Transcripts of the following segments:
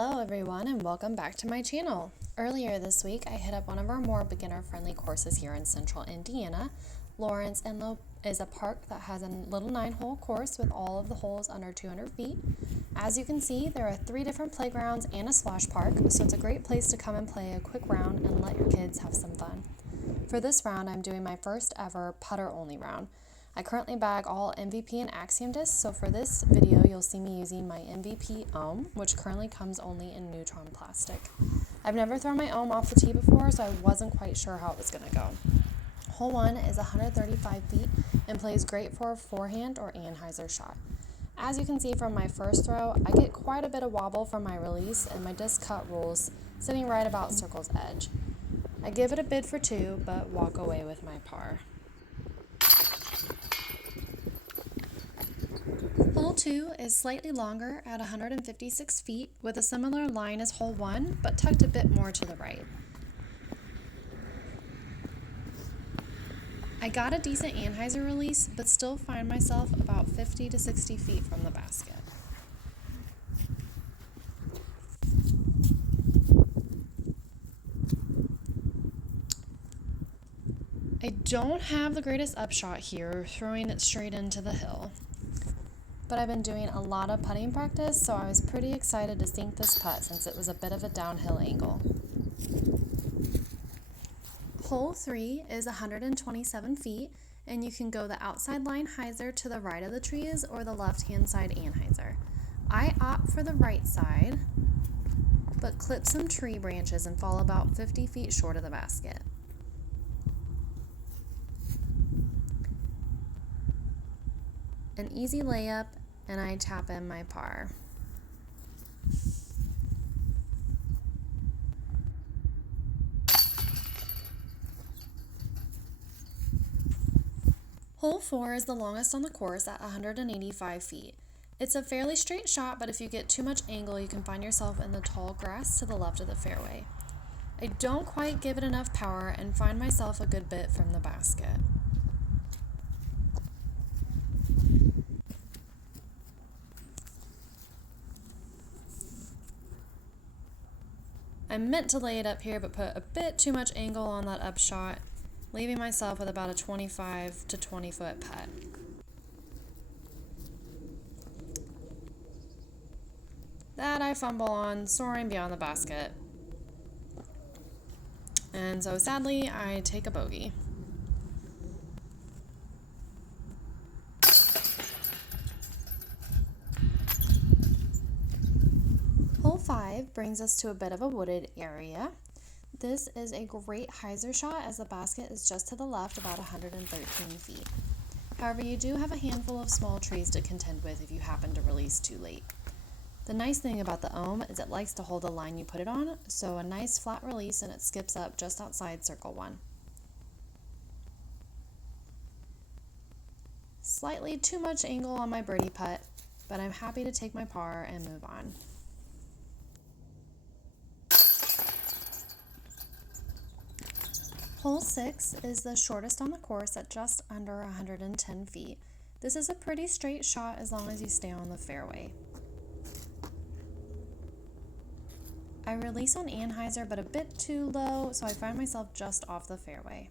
Hello everyone and welcome back to my channel. Earlier this week I hit up one of our more beginner-friendly courses here in central Indiana. Lawrence Inlow is a park that has a little 9-hole course with all of the holes under 200 feet. As you can see, there are 3 different playgrounds and a splash park, so it's a great place to come and play a quick round and let your kids have some fun. For this round, I'm doing my first ever putter-only round. I currently bag all MVP and Axiom discs, so for this video you'll see me using my MVP Ohm, which currently comes only in neutron plastic. I've never thrown my Ohm off the tee before, so I wasn't quite sure how it was going to go. Hole 1 is 135 feet and plays great for a forehand or anhyzer shot. As you can see from my first throw, I get quite a bit of wobble from my release and my disc cut rolls sitting right about circle's edge. I give it a bid for 2, but walk away with my par. Hole 2 is slightly longer at 156 feet with a similar line as hole 1, but tucked a bit more to the right. I got a decent anhyzer release, but still find myself about 50 to 60 feet from the basket. I don't have the greatest upshot here, throwing it straight into the hill. But I've been doing a lot of putting practice, so I was pretty excited to sink this putt since it was a bit of a downhill angle. Hole 3 is 127 feet, and you can go the outside line hyzer to the right of the trees or the left-hand side anhyzer. I opt for the right side, but clip some tree branches and fall about 50 feet short of the basket. An easy layup, and I tap in my par. Hole 4 is the longest on the course at 185 feet. It's a fairly straight shot, but if you get too much angle, you can find yourself in the tall grass to the left of the fairway. I don't quite give it enough power and find myself a good bit from the basket. I meant to lay it up here, but put a bit too much angle on that upshot, leaving myself with about a 25 to 20 foot putt. That I fumble on, soaring beyond the basket. And so sadly, I take a bogey. Hole 5 brings us to a bit of a wooded area. This is a great hyzer shot as the basket is just to the left about 113 feet. However, you do have a handful of small trees to contend with if you happen to release too late. The nice thing about the Ohm is it likes to hold the line you put it on, so a nice flat release and it skips up just outside circle 1. Slightly too much angle on my birdie putt, but I'm happy to take my par and move on. Hole 6 is the shortest on the course at just under 110 feet. This is a pretty straight shot as long as you stay on the fairway. I release on anhyzer but a bit too low, so I find myself just off the fairway.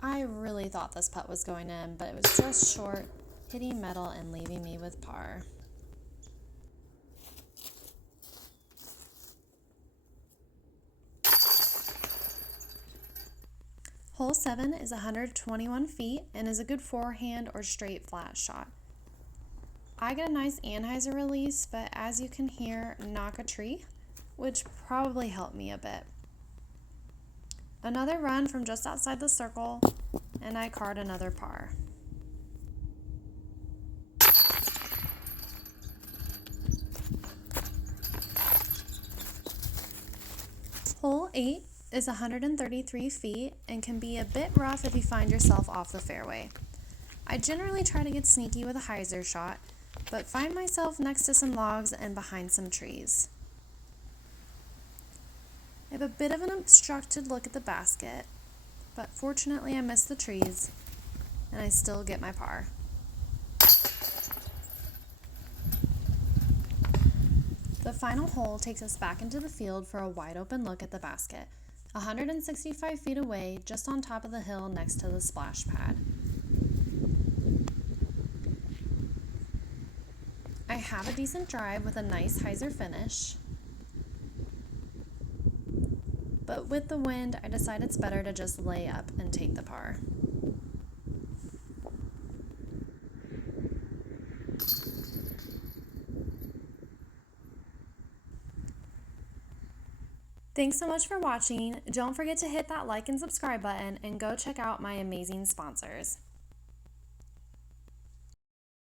I really thought this putt was going in, but it was just short, hitting metal and leaving me with par. Hole 7 is 121 feet and is a good forehand or straight flat shot. I get a nice anhyzer release, but as you can hear, knock a tree, which probably helped me a bit. Another run from just outside the circle, and I card another par. Hole 8 is 133 feet and can be a bit rough if you find yourself off the fairway. I generally try to get sneaky with a hyzer shot, but find myself next to some logs and behind some trees. I have a bit of an obstructed look at the basket, but fortunately I missed the trees and I still get my par. The final hole takes us back into the field for a wide open look at the basket, 165 feet away, just on top of the hill next to the splash pad. I have a decent drive with a nice hyzer finish, but with the wind, I decide it's better to just lay up and take the par. Thanks so much for watching. Don't forget to hit that like and subscribe button and go check out my amazing sponsors.